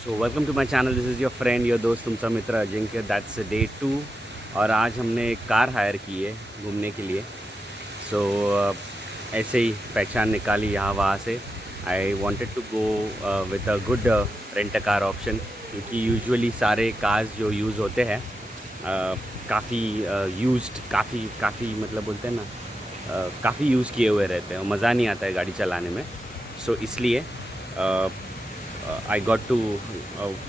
So welcome to my channel, this is your friend your दोस्त तुमसा मित्र Ajinkya. That's day 2 और आज हमने एक कार हायर की है घूमने के लिए। सो ऐसे ही पहचान निकाली यहाँ वहाँ से। I wanted to go with a good rent a car option, क्योंकि यूजुअली सारे कार्स जो यूज़ होते हैं काफ़ी यूज्ड काफ़ी मतलब बोलते हैं ना, काफ़ी यूज़ किए हुए रहते हैं और मज़ा नहीं आता है गाड़ी चलाने में। सो इसलिए I got to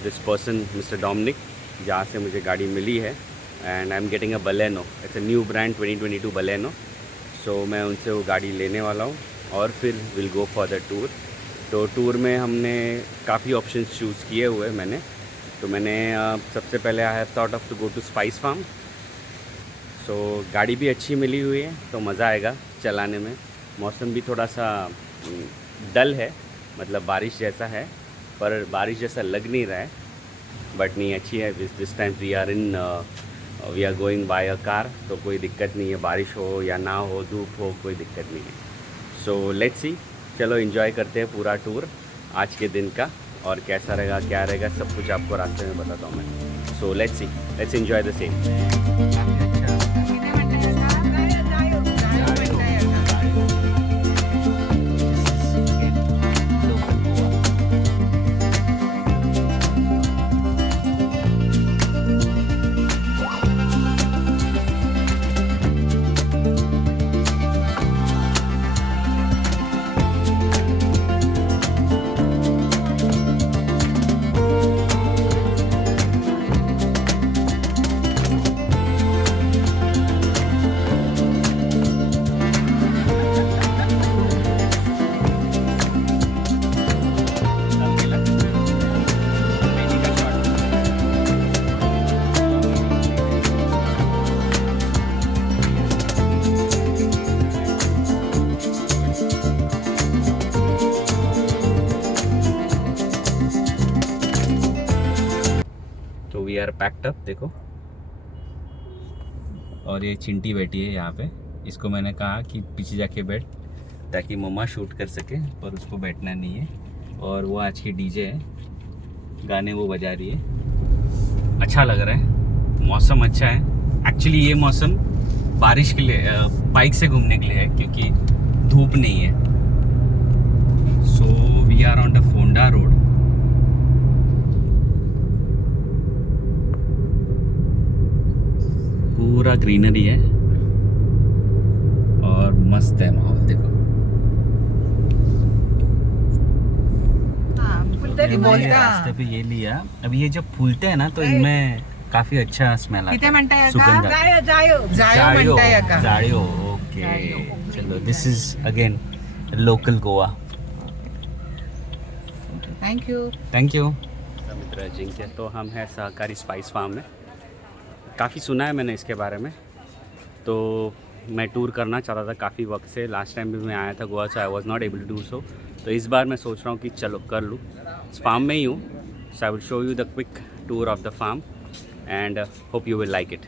this person mister Dominic, जहाँ से मुझे गाड़ी मिली है। And I am getting a Baleno, it's a new brand 2022 Baleno. So मैं उनसे वो गाड़ी लेने वाला हूँ और फिर will go for the tour. तो टूर में हमने काफ़ी ऑप्शंस चूज़ किए हुए मैंने सबसे पहले I have thought of to go to spice farm. So गाड़ी भी अच्छी मिली हुई है तो मज़ा आएगा चलाने में। मौसम भी थोड़ा सा डल है, मतलब बारिश जैसा है, पर बारिश जैसा लग नहीं रहा है। बट नहीं, अच्छी है। This time we are going by a car, तो कोई दिक्कत नहीं है, बारिश हो या ना हो, धूप हो, कोई दिक्कत नहीं है। सो लेट्स सी, चलो एंजॉय करते हैं पूरा टूर आज के दिन का, और कैसा रहेगा क्या रहेगा सब कुछ आपको रास्ते में बताता हूँ मैं। सो let's C, let's enjoy the same. तो वी आर पैक्ड अप, देखो। और ये चिंटी बैठी है यहाँ पे। इसको मैंने कहा कि पीछे जाके बैठ, ताकि मम्मा शूट कर सके, पर उसको बैठना नहीं है। और वो आज की डीजे है, गाने वो बजा रही है। अच्छा लग रहा है, मौसम अच्छा है। एक्चुअली ये मौसम बारिश के लिए, बाइक से घूमने के लिए है, क्योंकि धूप नहीं है। So we are on the Ponda road. पूरा ग्रीनरी है और मस्त है माहौल, देखो। रास्ते पे ये लिया। अब ये जब फूलते हैं ना तो इनमें काफी अच्छा स्मेल आता है, सुगंध जायो। ओके, चलो, this is again local Goa. Thank you. मित्र अजिंक्य, तो हम हैं सहकारी स्पाइस फार्म में। काफ़ी सुना है मैंने इसके बारे में, तो मैं टूर करना चाहता था काफ़ी वक्त से। लास्ट टाइम भी मैं आया था Goa, so I was not able to do so. तो इस बार मैं सोच रहा हूँ कि चलो कर लूँ। फार्म में ही हूँ, so I will show you the quick tour of the farm and hope you will like it.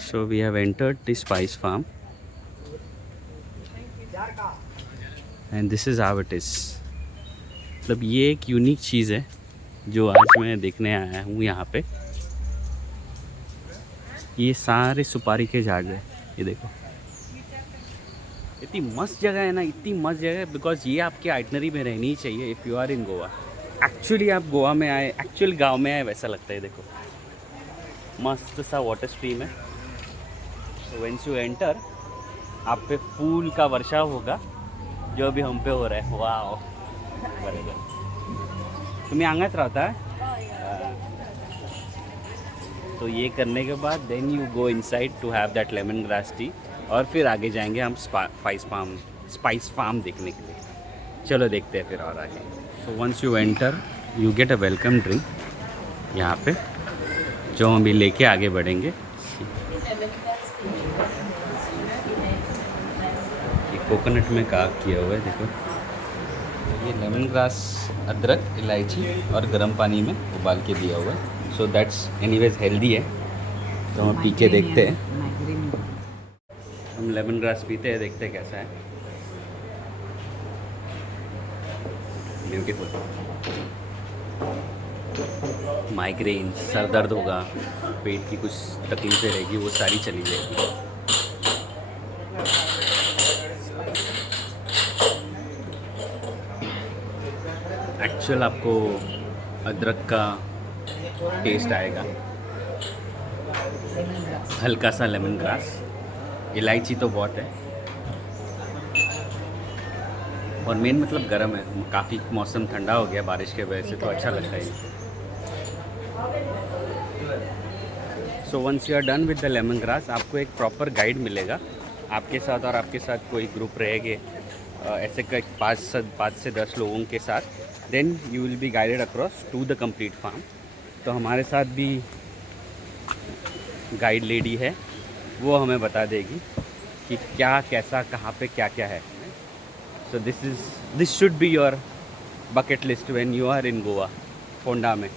So we have entered the spice farm and this is how it is. मतलब ये एक unique चीज़ है जो आज मैं देखने आया हूँ यहाँ पे। ये सारे सुपारी के झाड़ है, ये देखो। इतनी मस्त जगह है ना, इतनी मस्त जगह है, बिकॉज ये आपके आइटनरी में रहनी ही चाहिए if you are in Goa. Actually आप गोवा में आए, एक्चुअल गांव में आए वैसा लगता है। देखो, मस्त सा वाटर स्ट्रीम है। तो वेंस यू एंटर, आप पे फूल का वर्षा होगा, जो अभी हम पे हो रहा है। वाह, बराबर। तुम्हें आंगत रहता है। तो ये करने के बाद then you go inside to have that lemon grass tea, और फिर आगे जाएंगे हम स्पाइस फार्म देखने के लिए। चलो देखते हैं फिर और आगे। So once you enter you get a welcome drink यहाँ पे, जो हम भी लेके आगे बढ़ेंगे। ये कोकोनट में कार्व किया हुआ है, देखो। ये लेमन ग्रास, अदरक, इलायची और गर्म पानी में उबाल के दिया हुआ है। सो दैट्स एनीवेज हेल्दी है, तो हम पी के देखते हैं। हम लेमन ग्रास पीते हैं, देखते हैं कैसा है। ब्यूटीफुल। माइग्रेन, सर दर्द होगा, पेट की कुछ तकलीफ़ें रहेगी, वो सारी चली जाएगी। एक्चुअल आपको अदरक का टेस्ट आएगा, हल्का सा लेमन ग्रास, इलायची तो बहुत है, और मेन मतलब गर्म है, काफ़ी मौसम ठंडा हो गया बारिश के वजह से, तो अच्छा लगता है। So once you are done with the lemon grass, आपको एक प्रॉपर गाइड मिलेगा आपके साथ, और आपके साथ कोई ग्रुप रहेंगे ऐसे 5 से 10 लोगों के साथ, then you will be guided across to the complete farm. तो हमारे साथ भी गाइड लेडी है, वो हमें बता देगी कि क्या कैसा कहाँ पे क्या क्या है। So this should be your bucket list when you are in Goa, Ponda में,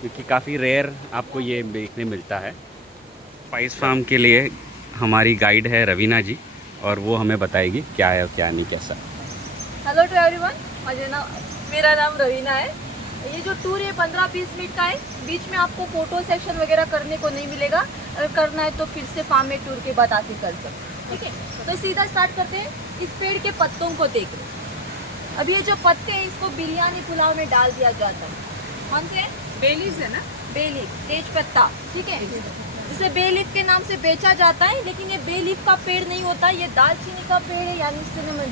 क्योंकि काफ़ी रेयर आपको ये देखने मिलता है। स्पाइस फार्म के लिए हमारी गाइड है रवीना जी, और वो हमें बताएगी क्या है और क्या नहीं कैसा। हेलो टू एवरीवन, मेरा नाम रवीना है। ये जो टूर है 15-20 मिनट का है, बीच में आपको फ़ोटो सेक्शन वगैरह करने को नहीं मिलेगा। अगर करना है तो फिर से फार्म में टूर के बाद आके कर सकते, ठीक है। तो सीधा स्टार्ट करते हैं। इस पेड़ के पत्तों को देख लो। अब ये जो पत्ते हैं इसको बिरयानी पुलाव में डाल दिया जाता है। कौन से? बेलीफ है ना, बेलीफ, तेज पत्ता, ठीक है। इसे बेलीफ के नाम से बेचा जाता है, लेकिन ये बेलीफ का पेड़ नहीं होता, ये दालचीनी का पेड़ है, यानी सिनेमन।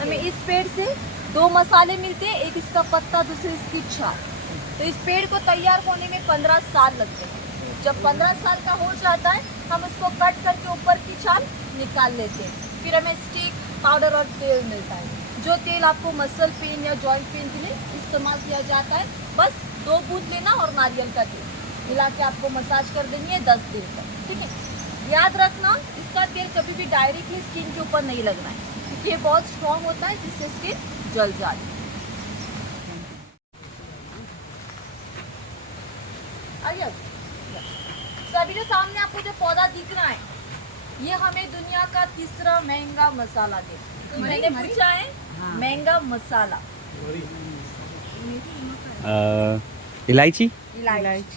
हमें इस पेड़ से 2 मसाले मिलते हैं, एक इसका पत्ता, दूसरी इसकी छाल। तो इस पेड़ को तैयार होने में 15 साल लगते हैं। जब 15 साल का हो जाता है, हम उसको कट करके ऊपर की छाल निकाल लेते हैं। फिर हमें स्टिक, पाउडर और तेल मिलता है। जो तेल आपको मसल पेन या जॉइंट पेन के लिए इस्तेमाल किया जाता है, बस 2 बूंद लेना और नारियल का तेल मिला के आपको मसाज कर देनी है 10 दिन तक, ठीक है। याद रखना, इसका तेल कभी भी डायरेक्टली स्किन के ऊपर नहीं लगना है, क्योंकि ये बहुत स्ट्रॉन्ग होता है, जिससे स्किन जल जाती है। तो अभी जो सामने आपको जो पौधा दिख रहा है, ये हमें दुनिया का तीसरा महंगा मसाला दे। तो मैंने पूछा है महंगा मसाला। इलायची।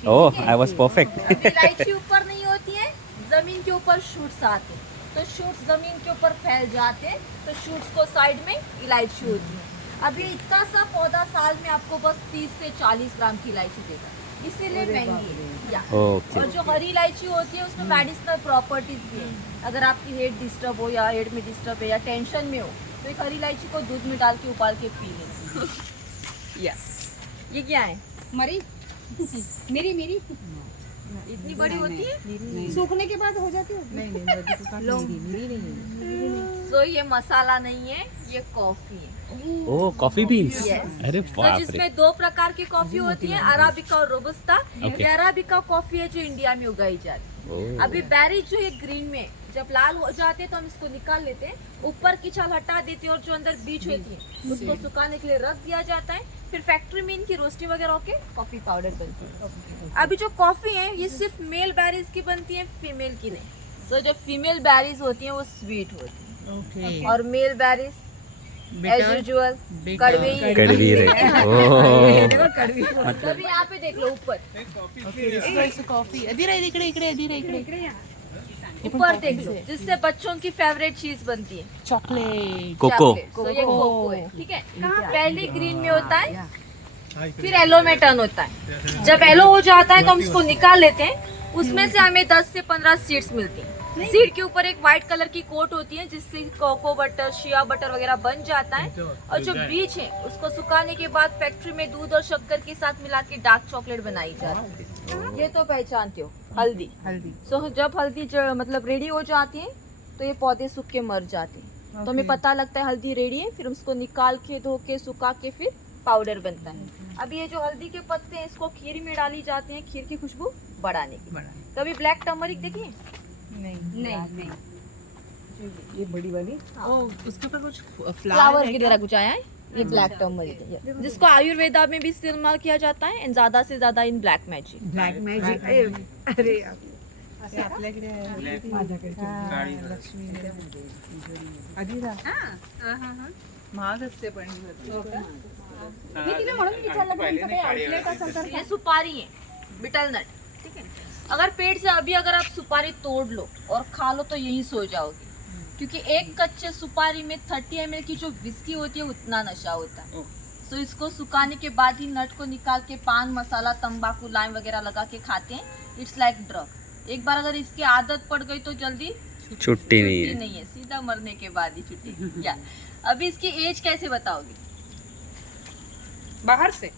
ओह, आई वाज परफेक्ट। इलायची ऊपर नहीं होती है, जमीन के ऊपर शूट्स आते हैं, तो शूट्स जमीन के ऊपर फैल जाते हैं, तो शूट्स को साइड में इलायची होती है। अभी इतना सा पौधा साल में आपको बस 30 से 40 ग्राम की इलायची देगा, इसीलिए महंगी है। या और जो हरी इलायची होती है उसमें मेडिसिनल प्रॉपर्टीज भी है। अगर आपकी हेड डिस्टर्ब हो या हेड में डिस्टर्ब है या टेंशन में हो, तो एक हरी इलायची को दूध में डाल के उबाल के पी लें। या ये क्या है? मरी मेरी इतनी बड़ी होती है, सूखने के बाद हो जाती है। नहीं तो ये मसाला नहीं है, ये कॉफी है। ओह, कॉफी बीन्स। Yes. अरे तो बाप रे। जिसमें 2 प्रकार की कॉफी होती है, अराबिका और रोबस्टा। ये अराबिका कॉफी है जो इंडिया में उगाई जाती है। अभी बेरीज जो है ग्रीन में जब लाल हो जाते हैं तो हम इसको निकाल लेते हैं, ऊपर की छाल हटा देते हैं, और जो अंदर बीज होती है उसको सुखाने के लिए रख दिया जाता है। फिर फैक्ट्री में इनकी रोस्टिंग वगैरह होके कॉफी पाउडर बनती है। अभी जो कॉफी है ये सिर्फ मेल बेरीज की बनती है, फीमेल की नहीं। तो जो फीमेल बेरीज होती है वो स्वीट होती है, और मेल बेरीज एज यूजुअल कड़वी रहती है। तभी यहाँ पे देख लो ऊपर, कॉफी इकडे ऊपर देख लो, जिससे बच्चों की फेवरेट चीज बनती है, चॉकलेट कोको। तो ये कोको है, ठीक है। पहले ग्रीन में होता है, फिर येलो में टर्न होता है। जब येलो हो जाता है तो हम इसको निकाल लेते हैं, उसमें से हमें 10 से 15 सीड्स मिलती हैं। सीड के ऊपर एक व्हाइट कलर की कोट होती है, जिससे कोको बटर, शिया बटर वगैरह बन जाता है। और जो बीज है उसको सुखाने के बाद फैक्ट्री में दूध और शक्कर के साथ मिला के डार्क चॉकलेट बनाई जाती है। ये तो पहचानते हो, हल्दी। सो जब हल्दी मतलब रेडी हो जाती है तो ये पौधे सूख के मर जाते हैं, तो हमें पता लगता है हल्दी रेडी है। फिर उसको निकाल के धो के सुखा के फिर पाउडर बनता है। अब ये जो हल्दी के पत्ते हैं इसको खीर में डाली जाती है, खीर की खुशबू बढ़ाने की। कभी ब्लैक टर्मरिक देखिए? नहीं। ये बड़ी वाली। हाँ। उसके ऊपर कुछ फ्लावर की तरह कुछ आया है, ये ब्लैक टर्मरिक है, जिसको आयुर्वेदा में भी इस्तेमाल किया जाता है, एंड ज्यादा से ज्यादा इन ब्लॅक मॅजिक। Black magic. अरे आपल्याकडे लक्ष्मी अधिरा महाग असते पण मी तिला म्हणून विचारलं की तुमचं काही आउटलेट असेल तर ये सुपारी है, बिटल नट, ठीक है। अगर पेड़ से अभी अगर आप सुपारी तोड़ लो और खा लो तो यही सो जाओगे, क्योंकि एक कच्चे सुपारी में 30 ml की जो विस्की होती है उतना नशा होता है। तो इसको सुखाने के बाद ही नट को निकाल के पान मसाला तंबाकू लाइम वगैरह लगा के खाते हैं। It's like drug. एक बार अगर इसकी आदत पड़ गई तो जल्दी छुट्टी नहीं है। सीधा मरने के बाद ही छुट्टी। या अभी इसकी एज कैसे बताओगे? बाहर से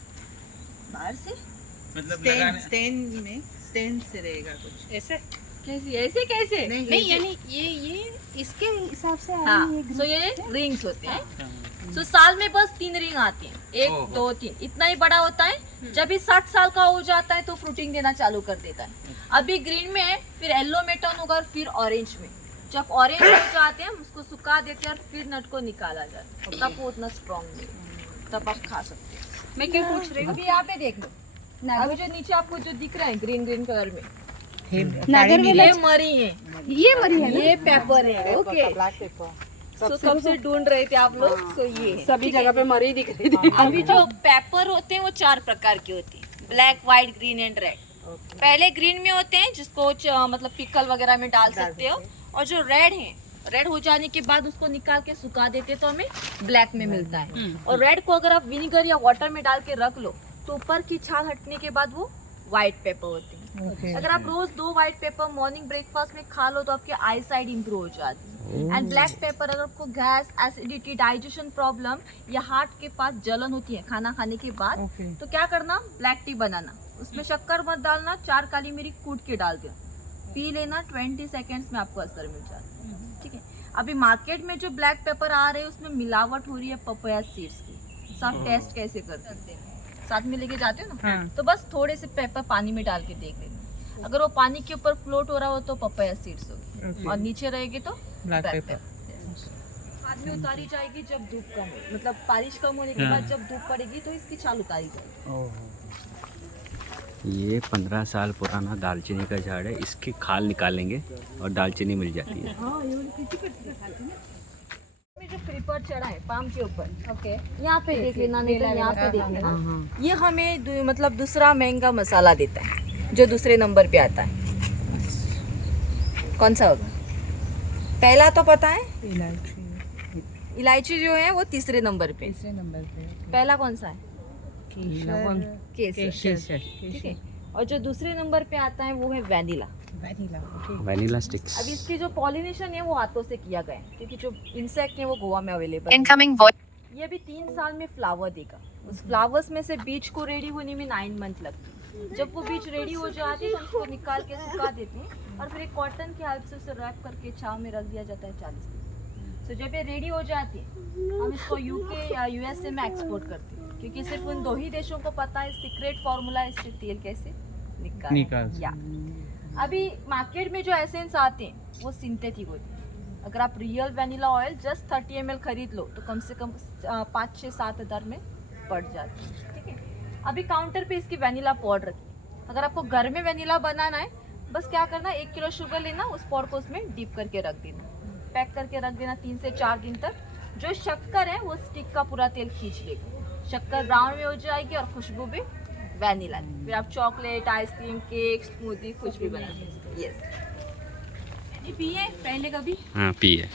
बाहर से स्टेन से रहेगा कुछ ऐसे ऐसे कैसे? नहीं यानी ये इसके हिसाब से हाँ, सो ये रिंग्स होते हैं। सो साल में बस 3 रिंग आती हैं, 1 2 3, इतना ही बड़ा होता है। जब ये 60 साल का हो जाता है तो फ्रूटिंग देना चालू कर देता है। अभी ग्रीन में है, फिर येलो में टर्न होगा और फिर ऑरेंज में। जब ऑरेंज हो जाते हैं हम उसको सुखा देते हैं और फिर नट को निकाला जाता है, तब वो उतना स्ट्रॉन्ग है, तब आप खा सकते हैं। मैं क्या पूछ रही हूँ अभी यहाँ पे देख लो, अभी जो नीचे आपको जो दिख रहा है ग्रीन ग्रीन कलर में, नागर ये मरी है, ये मरी है ये पेपर है। ओके, तो कब से ढूंढ रहे थे आप लोग? तो ये है। सभी जगह पे मरी दिख रही थी। अभी जो पेपर होते हैं वो 4 प्रकार के होते हैं, black white green and red. पहले ग्रीन में होते हैं जिसको मतलब पिकल वगैरह में डाल सकते हो, और जो रेड है, रेड हो जाने के बाद उसको निकाल के सुखा देते तो हमें ब्लैक में मिलता है। और रेड को अगर आप विनेगर या वाटर में डाल के रख लो तो ऊपर की छाल हटने के बाद वो व्हाइट पेपर होते हैं। अगर आप रोज 2 व्हाइट पेपर मॉर्निंग ब्रेकफास्ट में खा लो तो आपकी आई साइड इंप्रूव हो जाती है। एंड ब्लैक पेपर अगर आपको गैस, एसिडिटी, डाइजेशन प्रॉब्लम या हार्ट के पास जलन होती है खाना खाने के बाद, तो क्या करना, ब्लैक टी बनाना, उसमें शक्कर मत डालना, 4 काली मिर्च कूट के डाल देना, पी लेना, 20 सेकेंड्स में आपको असर मिल जाता है। ठीक है। अभी मार्केट में जो ब्लैक पेपर आ रहे हैं उसमें मिलावट हो रही है पपाया सीड्स की। तो आप टेस्ट कैसे करते हैं? साथ में लेके जाते हो ना, तो बस थोड़े से पेपर पानी में डाल के देख लेना, अगर वो पानी के ऊपर फ्लोट हो रहा हो तो पपाया सीड्स होगी, और नीचे रहेगी तो ब्लैक पेपर। बाद में उतारी जाएगी जब धूप कम हो, मतलब बारिश कम होने के बाद जब धूप पड़ेगी तो इसकी छाल उतारी जाएगी। ये 15 साल पुराना दालचीनी का झाड़ है, इसकी खाल निकालेंगे और दालचीनी मिल जाती है। जो क्रीपर चढ़ा है पाम के ऊपर, ओके, यहाँ पे देख लेना, नहीं तो यहाँ पे देख लेना। ये हमें मतलब दूसरा महंगा मसाला देता है जो दूसरे नंबर पे आता है। कौन सा होगा? पहला तो पता है, इलायची जो है वो तीसरे नंबर पे। पहला कौन सा है? केसर। ठीक है। और जो दूसरे नंबर पे आता है वो है वैनिला। Vanilla sticks. अब इसकी जो पॉलिनेशन है वो हाथों से किया गया है, क्योंकि जो इंसेक्ट है वो गोवा में अवेलेबल इनकमिंग ये भी 3 साल में फ्लावर देगा। उस फ्लावर्स में से बीज को रेडी होने में 9 मंथ लगती है। जब वो बीज रेडी हो जाती है तो उसको निकाल के सुखा देते हैं और फिर एक कॉटन की हेल्प से उसे रैप करके छांव में रख दिया जाता है 40 दिन। तो जब ये रेडी हो जाती है हम इसको यूके या यूएसए में एक्सपोर्ट करते हैं, क्योंकि सिर्फ उन 2 ही देशों को पता है सीक्रेट फार्मूला इससे तेल कैसे निकाल। या अभी मार्केट में जो एसेंस आते हैं वो सिंथेटिक होते हैं। अगर आप real vanilla oil just 30 ml खरीद लो तो कम से कम 5 6 7 हज़ार में पड़ जाती है। ठीक है। अभी काउंटर पे इसकी वैनिला पाउडर रखी। अगर आपको घर में वैनिला बनाना है, बस क्या करना, 1 किलो शुगर लेना, उस पाउडर को उसमें डीप करके रख देना, पैक करके रख देना 3 से 4 दिन तक। जो शक्कर है वो स्टिक का पूरा तेल खींच लेगा, शक्कर ब्राउन में हो जाएगी और खुशबू भी वैनिला। फिर आप चॉकलेट, आइसक्रीम, केक, स्मूदी कुछ भी बना सकते हैं। यस। ये पिए पहले कभी? हाँ पिए।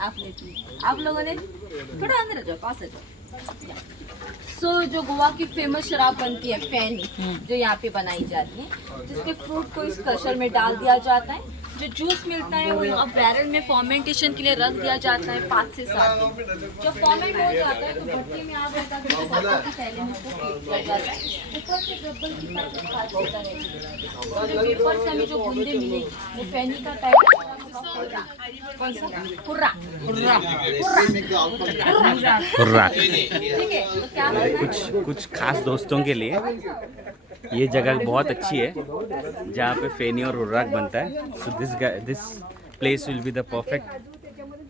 आपने पी? आप लोगों ने? थोड़ा अंदर आ जाओ, पास आ जाओ। सो जो गोवा की फेमस शराब बनती है फैनी, जो यहाँ पे बनाई जाती है, जिसके फ्रूट को इस क्रशर में डाल दिया जाता है। जो जूस मिलता है वो अब बैरल में फॉर्मेंटेशन के लिए रख दिया जाता है 5 से 7 दिन। जब फॉर्मेंट हो जाता है तो भट्टी में आ जाता है, तो थैले में उसको फेंक दिया जाता है। ऊपर से रबर की पैकेट खास होता है, और जो पेपर से हमें जो बूंदे मिलेगी वो फैनी का टाइप हुर्रा। कौन सा? हुर्रा। ठीक है। तो क्या कुछ खास दोस्तों के लिए ये जगह बहुत अच्छी है जहाँ पे फेनी और हुर्राक बनता है। So this place will be the perfect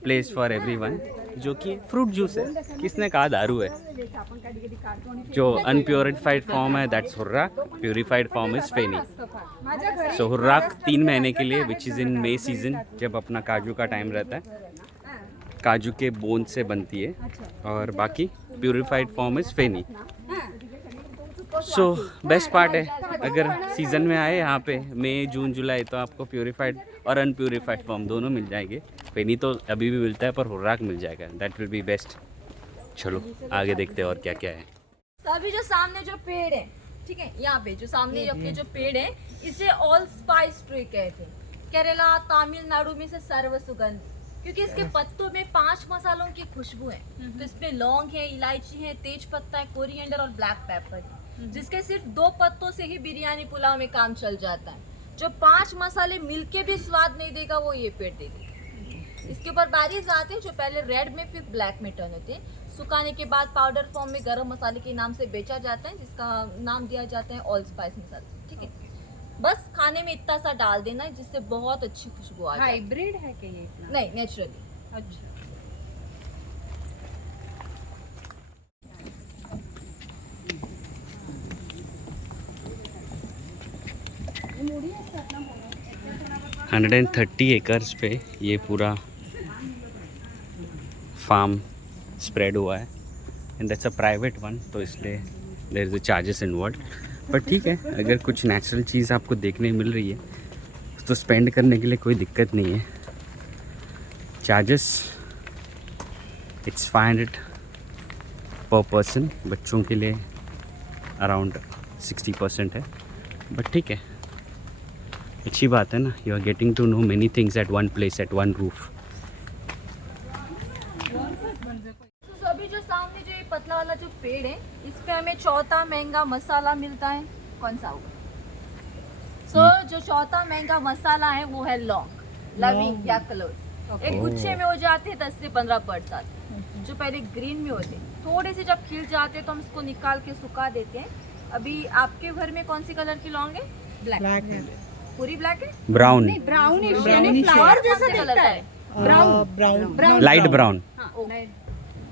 place for everyone. जो कि फ्रूट जूस है, किसने कहा दारू है। जो अनप्योरिफाइड फॉर्म है that's urrak, purified form is फेनी। सो हुर्राक 3 महीने के लिए, which is in may season, जब अपना काजू का टाइम रहता है, काजू के बोन से बनती है। और बाकी purified form is feni. So best part है, अगर सीज़न में आए यहाँ पे मई जून जुलाई तो आपको प्यूरिफाइड और अनप्यूरिफाइड फॉर्म दोनों मिल जाएंगे। फेनी तो अभी भी मिलता है पर हुर्राक मिल जाएगा, दैट विल बी बेस्ट। चलो आगे देखते हैं और क्या क्या है। तो अभी जो सामने जो पेड़ है, ठीक है, यहाँ पे जो सामने अपने जो पेड़ है, इसे ऑल स्पाइस ट्री कहते हैं। केरला तमिलनाडु में से सर्व सुगंध, क्योंकि इसके पत्तों में 5 मसालों की खुशबू है। तो इसमें लौंग है, इलायची है, तेज पत्ता है, कोरिएंडर और ब्लैक पेपर है, जिसके सिर्फ 2 पत्तों से ही बिरयानी पुलाव में काम चल जाता है। जो 5 मसाले मिलके भी स्वाद नहीं देगा वो ये पेड़ देगा। इसके ऊपर बैरीज आते हैं जो पहले रेड में फिर ब्लैक में टर्न होते हैं। सुखाने के बाद पाउडर फॉर्म में गरम मसाले के नाम से बेचा जाता है, जिसका नाम दिया जाता है ऑल स्पाइस मसाला। ठीक है, बस खाने में इतना सा डाल देना है जिससे बहुत अच्छी खुशबू आ जाए। हाइब्रिड है क्या ये इतना? नहीं, नेचुरली। अच्छा, मुड़ी असतात ना म्हणून. 130 एकर्स पे ये पूरा फार्म स्प्रेड हुआ है and that's a private one, तो इसलिए there is a charges involve. पर ठीक है, अगर कुछ नेचुरल चीज़ आपको देखने मिल रही है तो स्पेंड करने के लिए कोई दिक्कत नहीं है। चार्जेस इट्स 500 पर पर्सन, बच्चों के लिए अराउंड 60% है, बट ठीक है, अच्छी बात है ना। You are getting to know many things at one place, at one roof. तो अभी जो सामने जो ये पतला वाला जो पेड़ है, इस पे हमें चौथा महंगा मसाला मिलता है। कौन सा होगा? जो चौथा महंगा मसाला है वो है लौंग, लविंग या क्लोव्स। एक गुच्छे में हो जाते हैं 10 से 15 पर्ट्स आते हैं, जो पहले ग्रीन में होते हैं। थोड़े से जब खिल जाते हैं तो हम इसको निकाल के सुखा देते हैं। अभी आपके घर में कौन सी कलर की लौंग है? ब्लैक है. पूरी ब्लैक है? ब्राउन, ब्राउनिश यानी यानी फ्लावर जैसा कलर का है। Brown light brown. हाँ,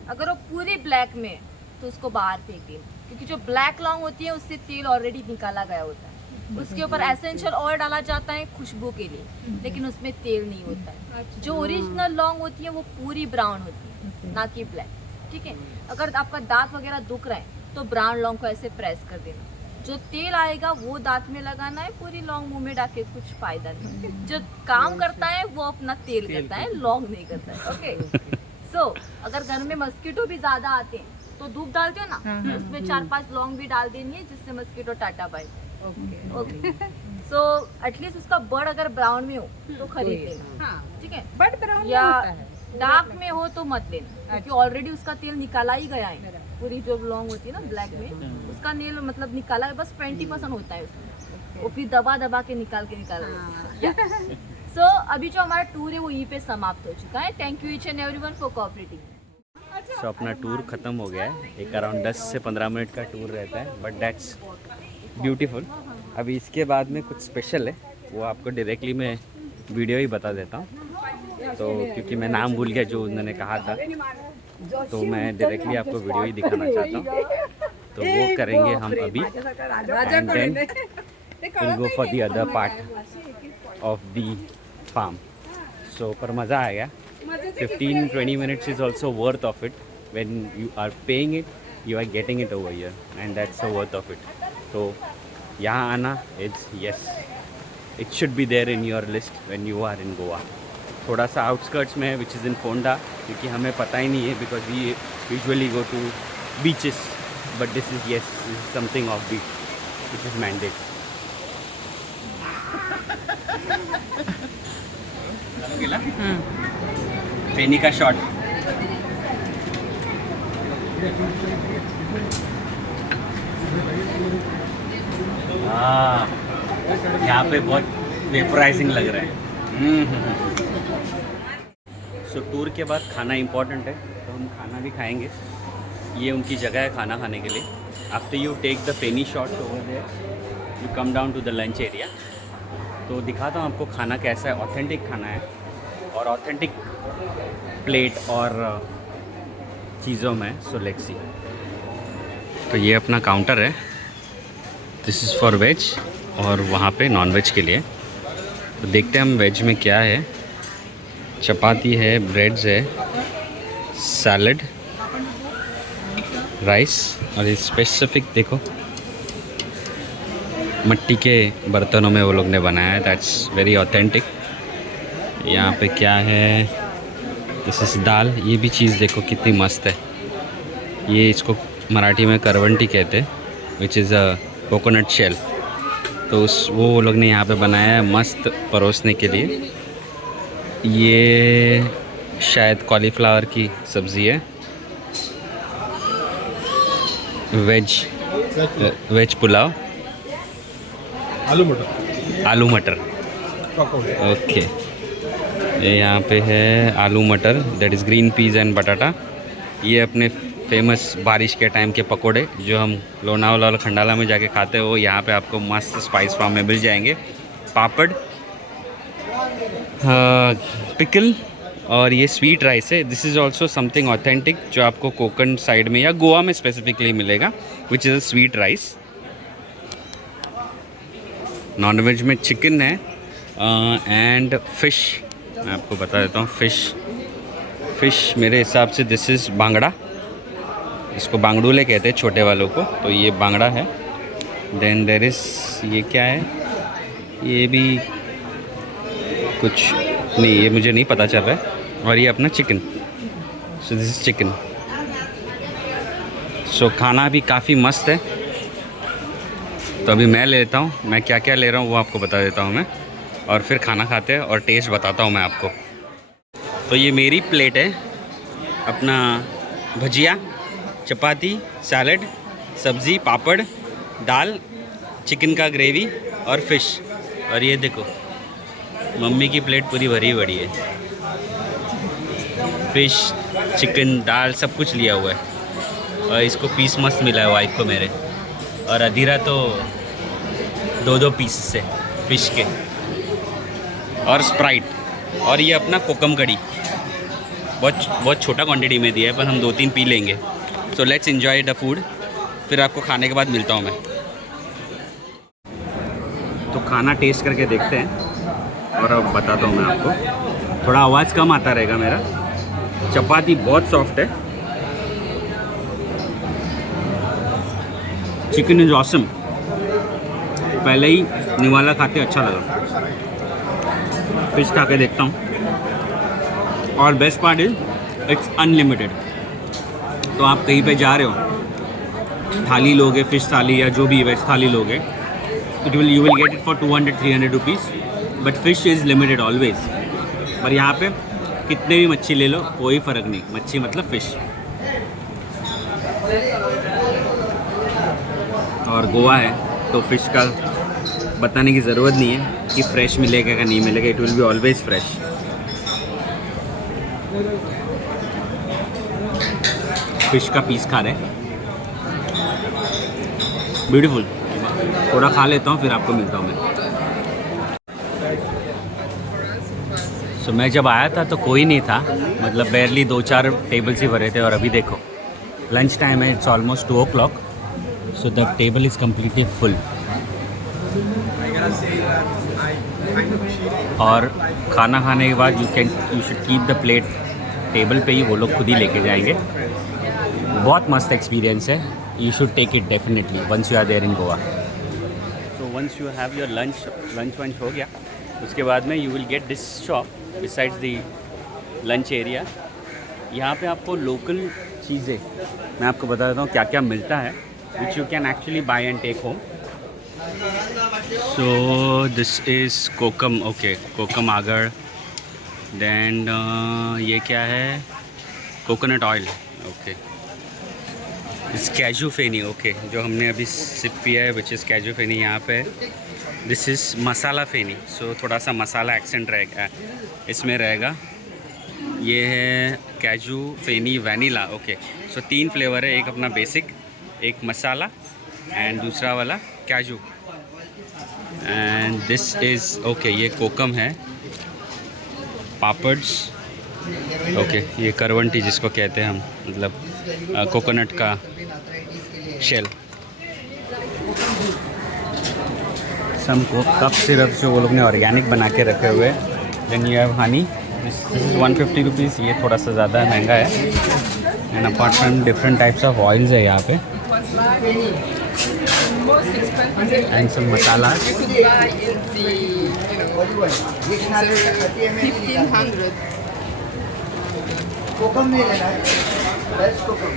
अगर वो पूरी ब्लैक में है, तो उसको बाहर फेंक दें, क्योंकि जो ब्लैक लौंग होती है उससे तेल ऑलरेडी निकाला गया होता है। उसके ऊपर एसेंशियल ऑयल डाला जाता है खुशबू के लिए, लेकिन उसमें तेल नहीं होता है। जो ओरिजिनल लौंग होती है वो पूरी ब्राउन होती है, ना कि ब्लैक। ठीक है, अगर आपका दांत वगैरह दुख रहा है तो ब्राउन लौंग को ऐसे प्रेस कर देना, जो तेल आएगा वो दांत में लगाना है। पूरी लौंग मुंह में डाके कुछ फायदा नहीं। जो काम करता है वो अपना तेल करता है, लौंग नहीं करता है। ओके, सो अगर घर में मस्कीटो भी ज्यादा आते हैं तो धूप डालते हो ना, उसमें 4-5 लौंग भी डाल देनी है, जिससे मस्कीटो टाटा पाए। ओके, सो एटलीस्ट उसका बर्ड अगर ब्राउन में हो तो खरीद लेना। ठीक है, बट ब्राउन या डार्क में हो तो मत लेना, क्योंकि ऑलरेडी उसका तेल निकाला ही गया है। पूरी जो लौंग होती है ना ब्लैक में, उसका तेल मतलब निकाला है, बस 20% होता है उसमें, वो फिर दबा दबा के निकाल। सो अभी जो हमारा टूर है वो यहीं पे समाप्त हो चुका है। Thank you each and everyone for cooperating. So अपना टूर ख़त्म हो गया है। एक अराउंड 10 से 15 मिनट का टूर रहता है, बट दैट्स ब्यूटीफुल। अभी इसके बाद में कुछ स्पेशल है, वो आपको डायरेक्टली मैं वीडियो ही बता देता हूँ। तो क्योंकि मैं नाम भूल गया जो उन्होंने कहा था, तो मैं डायरेक्टली आपको वीडियो ही दिखाना चाहता हूँ। तो वो करेंगे हम अभी, and then will go for the other part of the farm. So पर मज़ा आएगा। 15-20 minutes is also worth of it. When you are paying it, you are getting it over here, and that's the worth of it. So यहाँ आना, it's yes, it should be there in your list when you are in Goa. थोड़ा सा outskirts में है, which is in Ponda, क्योंकि हमें पता ही नहीं है, because we usually go to beaches, but this is yes, this is something off beat, which is mandate. Feni का शॉट। हाँ, यहाँ पे बहुत वेपराइजिंग लग रहा है। सो टूर के बाद खाना इम्पोर्टेंट है, तो हम खाना भी खाएंगे। ये उनकी जगह है खाना खाने के लिए। After you take the feni shot over there, you come down to the lunch area. तो दिखाता हूँ आपको खाना कैसा है। ऑथेंटिक खाना है और ऑथेंटिक प्लेट और चीज़ों में। सो लेट्स सी। तो ये अपना काउंटर है, दिस इज़ फॉर वेज, और वहाँ पे नॉन वेज के लिए। तो देखते हैं हम वेज में क्या है। चपाती है, ब्रेड्स है, सैलड, राइस और ये स्पेसिफिक देखो मिट्टी के बर्तनों में वो लोग ने बनाया है, दैट्स वेरी ऑथेंटिक। यहाँ पे क्या है, दिस इज़ दाल। ये भी चीज़ देखो कितनी मस्त है। ये इसको मराठी में करवंटी कहते हैं, which is a coconut shell. तो वो लोग ने यहाँ पे बनाया है मस्त परोसने के लिए। ये शायद कॉलीफ्लावर की सब्ज़ी है, वेज पुलाव, आलू मटर। ओके, ये यहाँ पे है आलू मटर, that is green peas and बटाटा। ये अपने फेमस बारिश के टाइम के पकोड़े जो हम लोनावाला और खंडाला में जाके खाते हैं, वो यहाँ पे आपको मस्त स्पाइस फार्म में मिल जाएंगे। पापड़, पिकल, और ये स्वीट राइस है। This is also something authentic जो आपको कोकण साइड में या गोवा में स्पेसिफिकली मिलेगा, which is a sweet rice. Non veg में चिकन है एंड फिश। मैं आपको बता देता हूँ, फ़िश मेरे हिसाब से दिस इज़ बांगड़ा। इसको बांगड़ूले कहते हैं छोटे वालों को, तो ये बांगड़ा है। देन देर इज़, ये क्या है, ये भी कुछ नहीं, ये मुझे नहीं पता चल रहा है। और ये अपना chicken, so this is chicken. So खाना भी काफ़ी मस्त है। तो अभी मैं लेता हूँ, मैं क्या क्या ले रहा हूँ वो आपको बता देता हूँ मैं, और फिर खाना खाते हैं और टेस्ट बताता हूँ मैं आपको। तो ये मेरी प्लेट है, अपना भजिया, चपाती, सैलड, सब्ज़ी, पापड़, दाल, चिकन का ग्रेवी और फिश। और ये देखो मम्मी की प्लेट पूरी भरी पड़ी है, फिश, चिकन, दाल सब कुछ लिया हुआ है। और इसको पीस मस्त मिला है वाइफ को मेरे, और अधीरा तो 2-2 पीस से फिश के, और स्प्राइट। और ये अपना कोकम कड़ी बहुत छोटा क्वांटिटी में दिया है, पर हम 2-3 पी लेंगे। So let's enjoy the food, फिर आपको खाने के बाद मिलता हूँ मैं। तो खाना टेस्ट करके देखते हैं और अब बताता हूँ मैं आपको। थोड़ा आवाज़ कम आता रहेगा मेरा। चपाती बहुत सॉफ्ट है, चिकन इज़ ऑसम। पहले ही निवाला खाते अच्छा लगा। फिश खा के देखता हूँ, और best part is it's unlimited. तो आप कहीं पे जा रहे हो, थाली लोगे, फ़िश थाली या जो भी वेज थाली लोगे, you will get it for 200-300 rupees, but fish is limited always. पर यहाँ पे कितने भी मच्छी ले लो कोई फ़र्क नहीं, मच्छी मतलब फ़िश। और गोवा है तो फ़िश का बताने की ज़रूरत नहीं है कि फ़्रेश मिलेगा या नहीं मिलेगा, it will be always fresh. Fish का पीस खा रहे हैं, ब्यूटीफुल। थोड़ा खा लेता हूँ फिर आपको मिलता हूँ मैं। सो मैं जब आया था तो कोई नहीं था, मतलब बेरली 2-4 टेबल्स ही भरे थे। और अभी देखो लंच टाइम है, it's almost 2 o'clock, so the table is completely full. और खाना खाने के बाद you should keep the plate table पे ही, वो लोग खुद ही लेके जाएंगे। बहुत मस्त एक्सपीरियंस है, you should take it definitely once you are there in Goa. So once you have your lunch हो गया, उसके बाद में you will get this shop besides the lunch area. यहाँ पे आपको लोकल चीज़ें मैं आपको बता देता हूँ क्या क्या मिलता है, which you can actually buy and take home. So this is kokum, okay, kokum आगर। देन ये क्या है, कोकोनट ऑयल, ओके। इस कैजू फेनी, ओके, जो हमने अभी सिप पिया है विच इज़ कैजू फेनी यहाँ पे। दिस इज़ मसाला फेनी, सो थोड़ा सा मसाला एक्सेंट रहेगा इसमें रहेगा। ये है कैजू फेनी वैनिला, ओके। सो 3 फ्लेवर है, एक अपना बेसिक, एक मसाला एंड दूसरा वाला कैजू। एंड दिस इज़, ओके, ये कोकम है, पापड्स, ओके, ये करवंटी जिसको कहते हैं हम, मतलब कोकोनट का शेल। सम कप सिरप जो वो लोग ने ऑर्गेनिक बना के रखे हुए हैं। Then you have honey, this is 150 rupees, ये थोड़ा सा ज़्यादा महंगा है। And apart from different types of oils है यहाँ पे It was like most expensive. And some masala. You could buy in the, you know, in the 1500. कोकम नहीं लेना है, best kokum.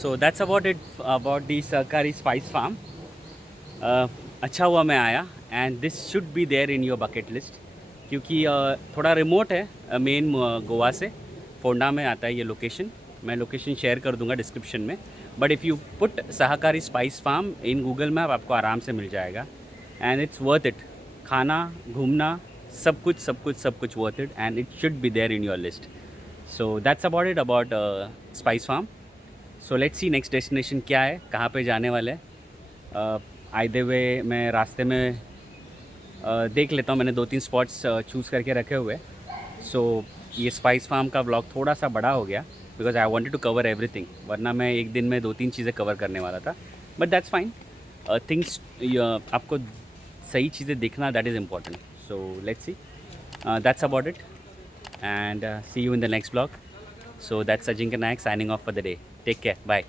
So that's about it about the Sahakari Spice Farm. अच्छा हुआ मैं आया and this should be there in your bucket list क्योंकि थोड़ा remote है मेन गोवा से. फोंडा में आता है ये लोकेशन. मैं लोकेशन शेयर कर दूंगा डिस्क्रिप्शन में. But if you put Sahakari spice farm in Google map आपको आराम से मिल जाएगा एंड इट्स वर्थ इट. खाना घूमना सब कुछ worth it and it should be there in your list. So that's about it about spice farm. So let's see next destination क्या है, कहाँ पे जाने वाले हैं. आइदे वे मैं रास्ते में देख लेता हूँ. मैंने 2-3 स्पॉट्स चूज़ करके रखे हुए. सो ये स्पाइस फार्म का व्लॉग थोड़ा सा बड़ा हो गया because I wanted to cover everything. वरना मैं एक दिन में 2-3 चीज़ें कवर करने वाला था. But that's fine. थिंग्स आपको सही चीज़ें देखना that is important. So let's C. That's about it and see you in the next vlog. So that's Ajinkya Nayak signing off for the day. Take care. Bye.